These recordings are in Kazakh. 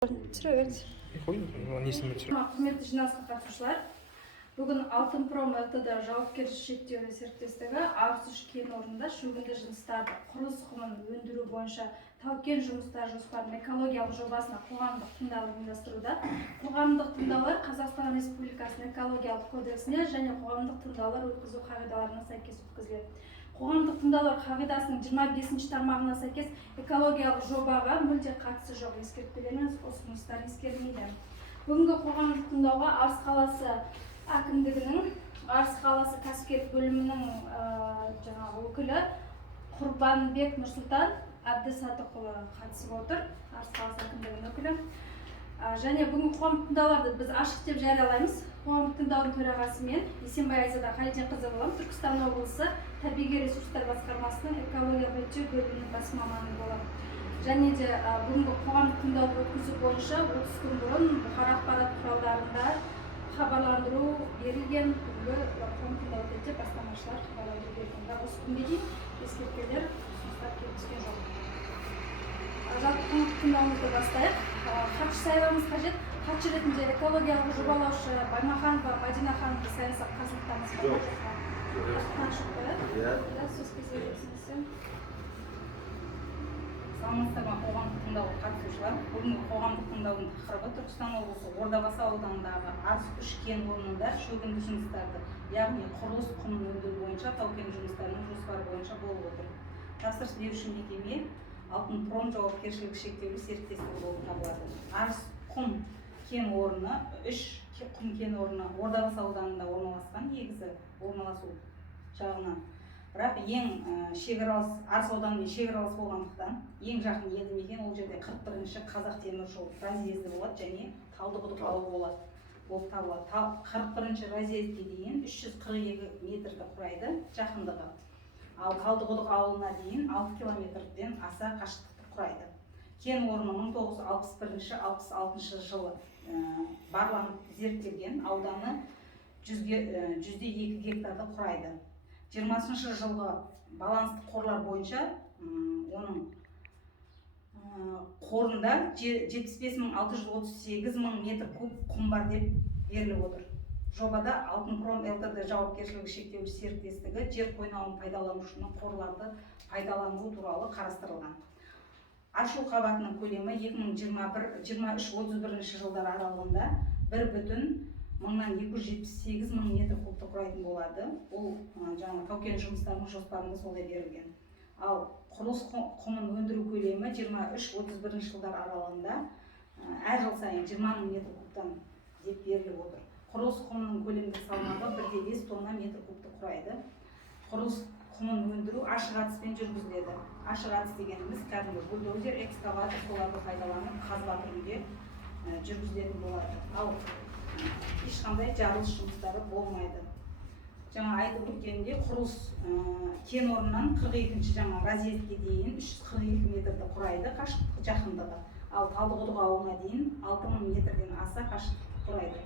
түсіре беріңіз. Несін түсіре. Құрметті жиналысқа қатысушылар, бүгін Алтынпром ЛТД жауапкершілігі шектеулі серіктестігі Арыс кен орнында шөгінді жыныстарды құрылыс құмын өндіру бойынша тау-кен жұмыстары жоспарының экологиялық жобасына қоғамдық тыңдау ұйымдастыруда. Қоғамдық тыңдаулар Қазақстан Республикасының экологиялық кодексіне және қоғамдық тыңдаулар өткізу қағидаларына сәйкес өткізіледі. Қоғамдық тыңдаулар қағидасының 25-ші тармағына сәйкес экологиялық жобаға мүлде қатысы жоқ ескертпелер мен ұсыныстар ескерілмейді. Бүгінгі қоғамдық тыңдауға Арыс қаласы әкімдігінің Арыс қаласы кәсіпкерлік бөлімінің өкілі Құрбанбек Нұрсұлтан Әбдісатықұлы қатысып отыр. Арыс қаласы әкімдігінің өкілі. Және бүгінгі қоғамдық тыңдауларды біз ашық деп жариялаймыз. Қоғамдық тыңдаудың төрағасы мен Есенбай Айзада Халиденқызы боламын. Түркістан облысы табиғи ресурстар басқармасының экология реттеу бөлімінің бас маманы боламын. Және де бүгінгі қоғамдық тыңдауды өткізу бойынша 30 күн бұрын бұқара ақпарат құралдарында хабарландыру берілген. Бүгінгі қоғамдық тыңдау ретінде бастамашылар хабарландыру берген. Бірақ осы күнге дейін ескертпелер, ұсыныстар келіп түскен жоқ. Жалпы қоғамдық тыңдауымызды бастайық. Хатшы сайлауымыз қажет. Хатшы ретінде экологиялық жобалаушы Баймаханова Мадина ханымды сайласақ қарсылықтарыңыз бар ма? Сөз кезегі берсеңіз. Саламатсыздар ма қоғамдық тыңдауға қатысушылар. Бүгінгі қоғамдық тыңдаудың тақырыбы Түркістан облысы Ордабасы ауданындағы Арыс кен орнында шөгінді жұмыстарды, яғни құрылыс құмын өндіру бойынша тау-кен жұмыстарының жоспары бойынша болып отыр. Тапсырыс беруші мекеме Алтынпром жауапкершілігі шектеулі серіктестігі болып табылады. Арыс кен орны, 3 құм кен орны Ордабасы ауданында орналасқан, негізі орналасу жағынан. Бірақ ең шекаралас, Арыс ауданымен шекаралас болғандықтан, ең жақын елді мекен ол жерде 41-ші Қазақ теміржол разъезді болады және Талдықұдық ауылы болып табылады. 41-ші разъезге дейін 342 метрді құрайды жақындығы. Ал Талдықұдық ауылына дейін 6 километрден аса қашықтықты құрайды. Кен орны 1961-66 жылы барланып зерттелген, ауданы 100-2 гектарды құрайды. 20-шы жылғы балансты қорлар бойынша оның қорында 75.638 метр куб құм бар деп беріліп отыр. Жобада Алтынпром ЛТД жауапкершілігі шектеулі серіктестігі жер қойнауын пайдаланушының қорларды пайдалану туралы қарастырылған. Ашу қабатының көлемі 2023-31 жылдар аралығында 1,278 мың метр кубты құрайтын болады. Ол жаңа тау-кен жұмыстарының жоспарында солай берілген. Ал құрылыс құмын өндіру көлемі 23-31 жылдар аралығында әр жыл сайын 20 мың метр кубтан деп беріліп отыр. Құрылыс құмының көлемдік салмағы 1,5 тонна метр кубты құрайды. Құрылыс құмын өндіру ашық әдіспен жүргізіледі. Ашық әдіс дегеніміз кәдімгі бульдозер, экскаватор соларды пайдаланып қазба түрінде жүргізілетін болады. Ал ешқандай жарылыс жұмыстары болмайды. Жаңа айтып өткенде құрылыс кен орнынан 42-ші жаңа разъезге дейін 342 метрді құрайды қашықтық жақындығы. Ал Талдықұдық ауылына дейін 6000 метрден аса қашықтықты құрайды.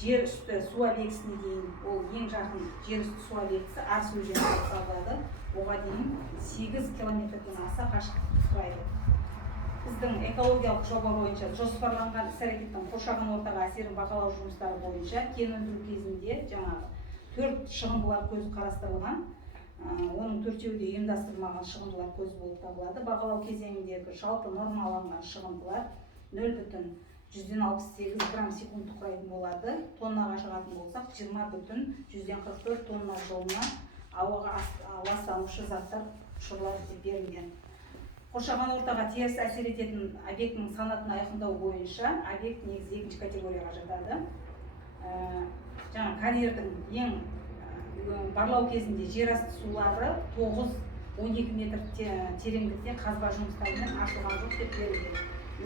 Жер үсті су объектісіне дейін, ол ең жақын жер үсті су объектісі Арыс өзені болып табылады. Оған дейін 8 километрден аса қашықтықты құрайды. Біздің экологиялық жоба бойынша жоспарланған іс-әрекеттің қоршаған ортаға әсерін бағалау жұмыстары бойынша кен өндіру кезінде жаңағы 4 шығындылар көзі қарастырылған. Оның 4-еуі де ұйымдастырылмаған шығындылар көзі болып табылады. Бағалау кезеңіндегі жалпы нормаланған шығындылар 0,168 грамм секундты құрайтын болады. Тоннаға шығатын болсақ 20,144 тонна жолына ауаға ластанушы заттар ұшырылады деп берілген. Қоршаған ортаға теріс әсер ететін объектінің санатын айқындау бойынша объект негізі 2-ші категорияға жатады. Жаңа карьердің ең барлау кезінде жер асты сулары 9-12 метр тереңдікте қазба жұмыстарымен ашылған жоқ деп берілген.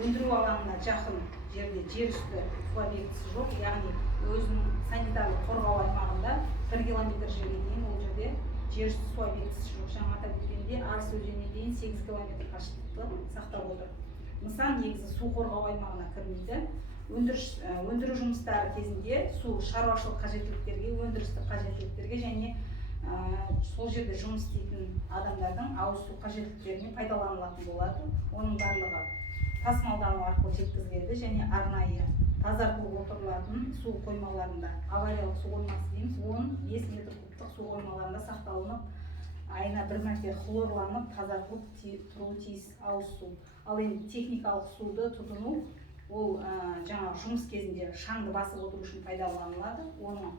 Өндіру алаңына жақын жерде жер үсті су объектісі жоқ, яғни өзінің санитарлық қорғау аймағында 1 километр жерге дейін ол жерде жер үсті су объектісі жоқ. Жаңа атап өткенде Арыс өзеніне дейін 8 километр қашықтықты сақтап отыр. Нысан негізі су қорғау аймағына кірмейді. Өндіру жұмыстары кезінде су шаруашылық қажеттіліктерге, өндірістік қажеттіліктерге және сол жерде жұмыс істейтін адамдардың ауыз су қажеттіліктеріне пайдаланылатын болады. Оның барлығы тасымалдану арқылы жеткізіледі және арнайы тазартылып отырылатын су қоймаларында, авариялық су қоймасы дейміз, 15 метр кубтық су қоймаларында сақталынып, айына бір мәрте хлорланып, тазартылып тұруы тиіс ауыз су. Ал енді техникалық суды тұтыну, ол жаңағы жұмыс кезінде шаңды басып отыру үшін пайдаланылады. Оның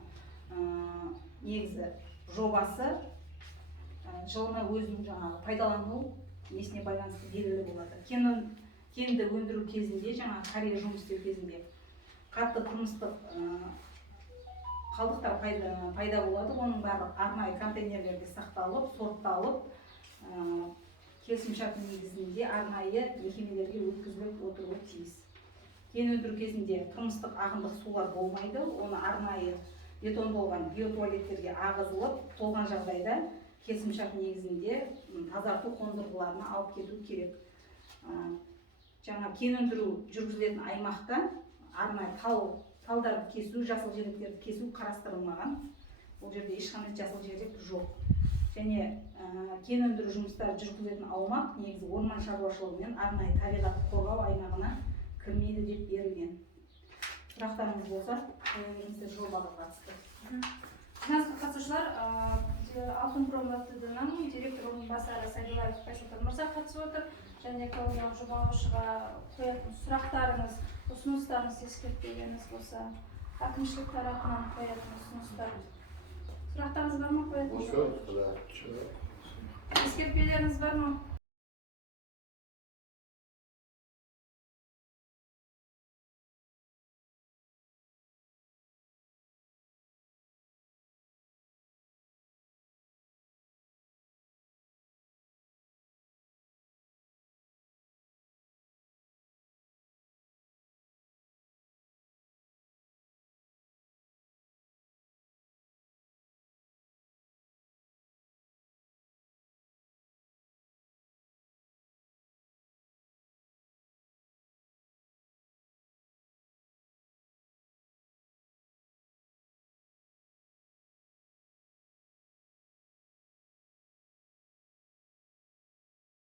негізі жобасы жылына өзінің жаңағы пайдалану несіне байланысты белгілі болады. Кенді өндіру кезінде, жаңағы карьер жұмыс істеу кезінде қатты тұрмыстық қалдықтар пайда болады. Оның барлығы арнайы контейнерлерге сақталып, сортталып, келісімшарт негізінде арнайы мекемелерге өткізіліп отыруы тиіс. Кен өндіру кезінде тұрмыстық ағындық сулар болмайды. Оны арнайы бетондалған биотуалеттерге ағызылып, толған жағдайда келісімшарт негізінде тазарту қондырғыларына алып кету керек. Жаңа кен өндіру жүргізілетін аймақта арнайы талдарды кесу, жасыл желектерді кесу қарастырылмаған. Бұл жерде ешқандай жасыл желек жоқ. Және кен өндіру жұмыстары жүргізілетін аумақ негізі орман шаруашылығы мен арнайы табиғатты қорғау аймағына кірмейді деп берілген. Сұрақтарыңыз болса, қоя жобаға қатысты. Жиналысқа қатысушылар Алтынпром ЛТД-нің директор орынбасары Сайлаев Байсултан мырза қатысып отыр. Және экологиялық жобалаушыға қоятын сұрақтарыңыз, ұсыныстарыңыз ескертпегеніңіз болса, әкімшілік тарапынан қоятын ұсыныстар. Сұрақтарыңыз бар ма қоятын? Ескертпелеріңіз Ескертпелеріңіз бар ма?